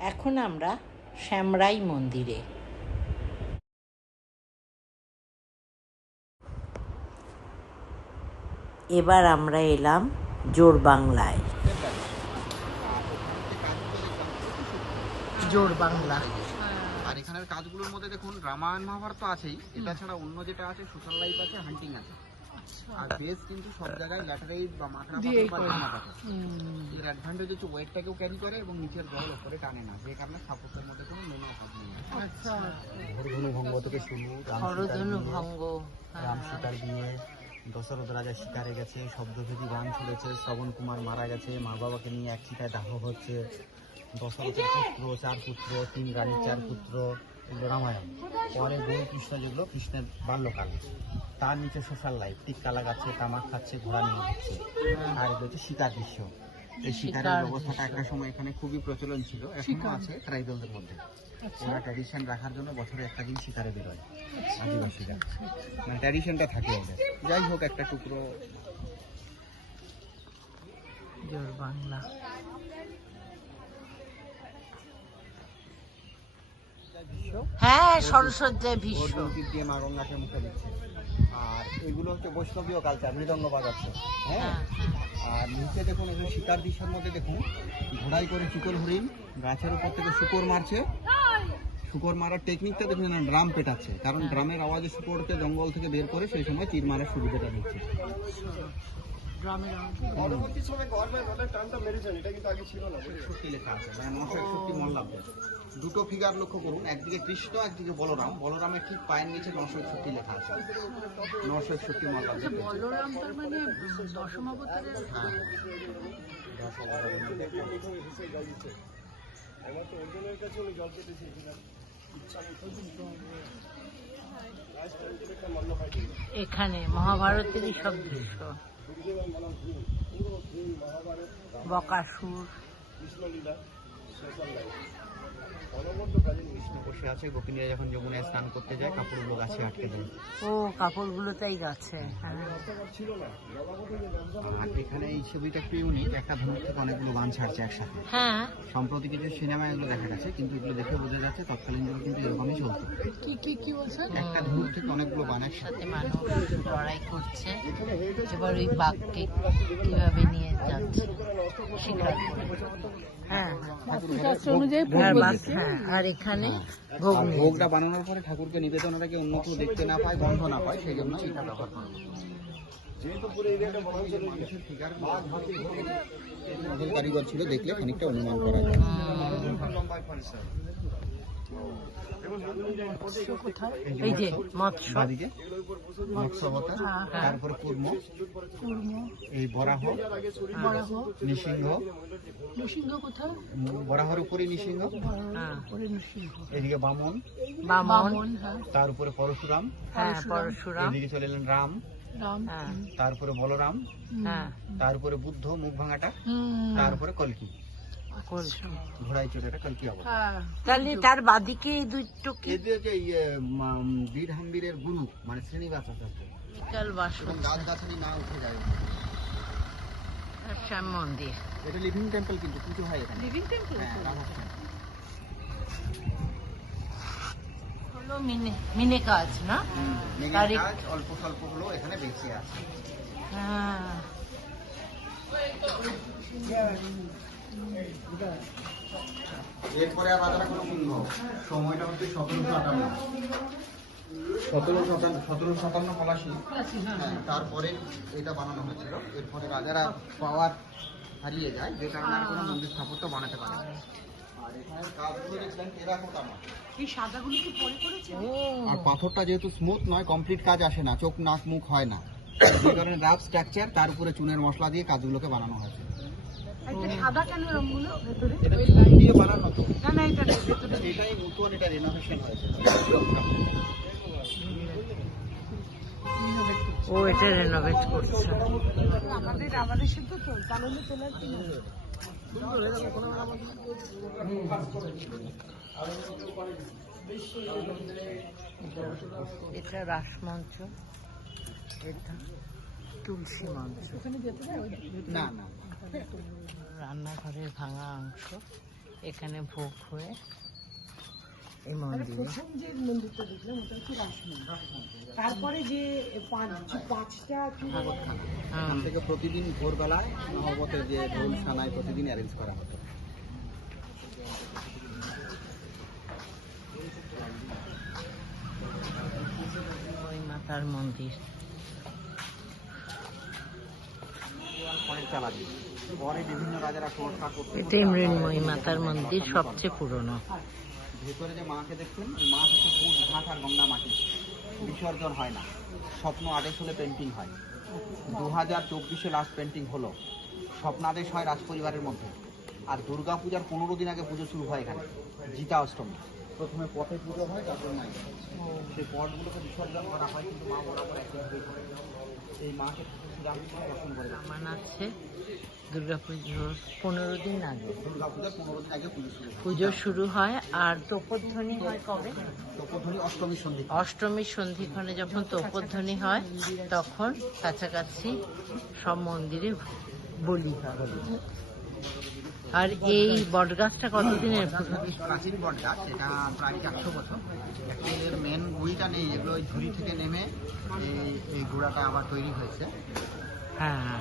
এখন আমরা শ্যামরাই মন্দিরে। এবার আমরা এলাম জোড়বাংলায়। জোড়বাংলা। আর এখানের কাজগুলোর মধ্যে দেখুন রামায়ণ মহাভারত তো আছেই, এটা ছাড়া অন্য যেটা আছে সোশ্যাল লাইফ আছে, হান্টিং আছে। আর বেস কিন্তু সব জায়গায় ল্যাটারাইট বা মাকড়া পাথর বা ধামা পাথর। এর অ্যাডভান্টেজ হচ্ছে ওয়েটটাকেও ক্যারি করে এবং নিচের জল উপরে টানে না, যে কারণে সাপোর্টের মধ্যে কোনো নোনা ভাব নেই। হরধনু ভঙ্গ থেকে শুরু, রাম সীতার বিয়ে, দশরথ রাজা শিকারে গেছে, শব্দভেদী বান ছুড়েছে, শ্রবণ কুমার মারা গেছে, মা বাবাকে নিয়ে এক চিতায় দাহ হচ্ছে, দশরথের পুত্র, 4 পুত্র, 3 রানীর 4 পুত্র, এগুলো রামায়ণ। পরে গৌর কৃষ্ণ, যেগুলো কৃষ্ণের বাল্যকাল। তার নিচে সোশ্যাল লাইফ, টিক্কা লাগাচ্ছে, তামাক খাচ্ছে, ঘোড়া নিয়ে ঘুরছে। আর এগুলো হচ্ছে শিকার দৃশ্য। এই শিকারের ব্যবস্থাটা একটা সময় এখানে খুবই প্রচলন ছিল, এখনো আছে ট্রাইবালদের মধ্যে। ওরা ট্র্যাডিশন রাখার জন্য বছরে একটা দিন শিকারে বেরোয় আদিবাসীরা, মানে ট্র্যাডিশনটা থাকে ওদের। যাই হোক, একটা টুকরো জোড়বাংলা। হ্যাঁ, সরস্বতীর ভীষ্ম দিয়ে মা গঙ্গাকে মুখে দিচ্ছে। আর এগুলো হচ্ছে বৈষ্ণবীয় কালচার, মৃদঙ্গ বাজাচ্ছে। হ্যাঁ, আর নিচে দেখুন এখানে শিকার দৃশ্যের মধ্যে দেখুন ঘোড়াই করে চিকল হরিণ গাছের উপর থেকে শুকর মারছে। শুকর মারার টেকনিকটা দেখুন, ড্রাম পেটাচ্ছে, কারণ ড্রামের আওয়াজে শুকরকে জঙ্গল থেকে বের করে সেই সময় তীর মারার সুবিধাটা দিচ্ছে। দুটো ফিগার লক্ষ্য করুন, একদিকে কৃষ্ণ, একদিকে বলরাম। বলরামের ঠিক পায়ের নিচে 961 লেখা আছে। 961 মল্লাব্দ। এখানে মহাভারতেরই সব দৃশ্য, বকাসুর। বসে আছে, গোপিনীরা যখন যমুনায় স্নান করতে যায় কাপড়গুলো গাছে আটকে দেয়। ও, কাপড়গুলো তাই গাছে। আর এখানে এই ছবিটা একটু ইউনিক, একটা ধনুক থেকে অনেকগুলো বান ছাড়ছে একসাথে। হ্যাঁ, সম্প্রতি কিছু সিনেমায় এগুলো দেখা গেছে, কিন্তু এগুলো দেখে বোঝা যাচ্ছে তৎকালীন যুগে কিন্তু এরকমই চলতো। কি বলছে? একটা ধনুক থেকে অনেকগুলো বান একসাথে। মানুষ লড়াই করছে। এবার ওই বাঘকে কিভাবে নিয়ে যাচ্ছে শিকার করে। হ্যাঁ, আর এখানে ভোগটা বানানোর পরে ঠাকুরকে নিবেদনটা কি অন্য কেউ দেখতে না পায়, গন্ধ না পায়, সেই জন্য এটা ব্যবহার করা হয়। কারিগর ছিল, দেখলে খানিকটা অনুমান করা যায়। এই যে মৎস্য, মৎস্যবতার, তারপরে কুর্ম, এই বরাহ, নৃসিংহ, বরাহর উপরে নৃসিংহ, এদিকে বামন, তার উপরে পরশুরাম, এদিকে চলে এলেন রাম, তারপরে বলরাম, তারপরে বুদ্ধ মুখ ভাঙাটা, তারপরে কলকি, ঘোড়ায় চড়ে এটা কলকি অবস্থা। তাহলে তার বাদিকে এই দুটো কি? বীর হাম্বীরের গুরু মানে শ্রীনিবাস আচার্য। গাছ গাছালি না উঠে যায়। শ্যাম মন্দির, এটা লিভিং টেম্পল, কিন্তু কিছু হয় এখানে লিভিং টেম্পল। হলো মিনে কাজ না, কাজ অল্প স্বল্প হলো এখানে বেঁচে আছে। হ্যাঁ, এরপরে আলাদা কোনো কুণ্ড, সময়টা হচ্ছে 1757 পলাশি। তারপরে এটা বানানো হয়েছিল। এরপরে রাজারা পাওয়ার হারিয়ে যায়, যে কারণে আর কোনো মন্দির স্থাপত্য বানাতে পারে না। আর পাথরটা যেহেতু স্মুথ নয়, কমপ্লিট কাজ আসে না, চোখ নাক মুখ হয় না, যে কারণে রাফ স্ট্রাকচার, তার উপরে চুনের মশলা দিয়ে কাজগুলোকে বানানো হয়েছে। দিয়ে বানানো তো এটাই নতুন, এটা রেনোভেশন হয়েছে। ও এটা রেনোভেট করছে। আমাদের শুধু তো কালনে তোলার কি এটা রাসমঞ্চ, এটা তুলসী মঞ্চ। না না, রান্নাঘরের ভাঙা অংশ। এখানে ভোগ হয়ে এই মানে মন্দিরে প্রথম যে মন্দিরটা দেখলাম ওটা হচ্ছে রাসমন্দির। তারপরে যে পাঁচটা কি এখান থেকে প্রতিদিন ভোরবেলায় নহবতের যে ঢোল সানায় প্রতিদিন অ্যারেঞ্জ করা হতো। ওই মাতার মন্দির। পরের চালাবি পরে বিভিন্ন রাজারা সংস্কার করতে এটাই মৃন্ময়ী মাতার মন্দির, সবচেয়ে পুরনো। ভেতরে যে মাকে দেখছেন মা হচ্ছে পুষ ঘাট আর গঙ্গা মাটি, বিসর্জন হয় না। স্বপ্ন আদেশ হলে পেন্টিং হয়। 2024-এ লাস্ট পেন্টিং হলো। স্বপ্নাদেশ হয় রাজপরিবারের মধ্যে। আর দুর্গা পূজার 15 দিন আগে পুজো শুরু হয় এখানে, জিতা অষ্টমী। প্রথমে পথে পুজো হয়, তারপর মাই সেই পথগুলোকে বিসর্জন করা হয়, কিন্তু মা বরাবর একইভাবেই থাকে। এই মাকে শ্রীরামকৃষ্ণ দর্শন করে গেছে। মান আছে দুর্গা পুজোর 15 দিন আগে দুর্গা পূজার 15 দিন আগে পুজো শুরু হয়। পুজো শুরু হয়। আর তোপধ্বনি হয় কবে? তপধ্বনি অষ্টমীর সন্ধি। অষ্টমীর সন্ধিক্ষণে যখন তোপধ্বনি হয় তখন কাছাকাছি সব মন্দিরে বলি হয়। আর এই বটগাছটা কতদিনের পুরনো? প্রাচীন বটগাছ, এটা প্রায় 400 বছর। এর মেন গুড়িটা নেই, এগুলো ওই ঝুড়ি থেকে নেমে এই গোড়াটা আবার তৈরি হয়েছে। হ্যাঁ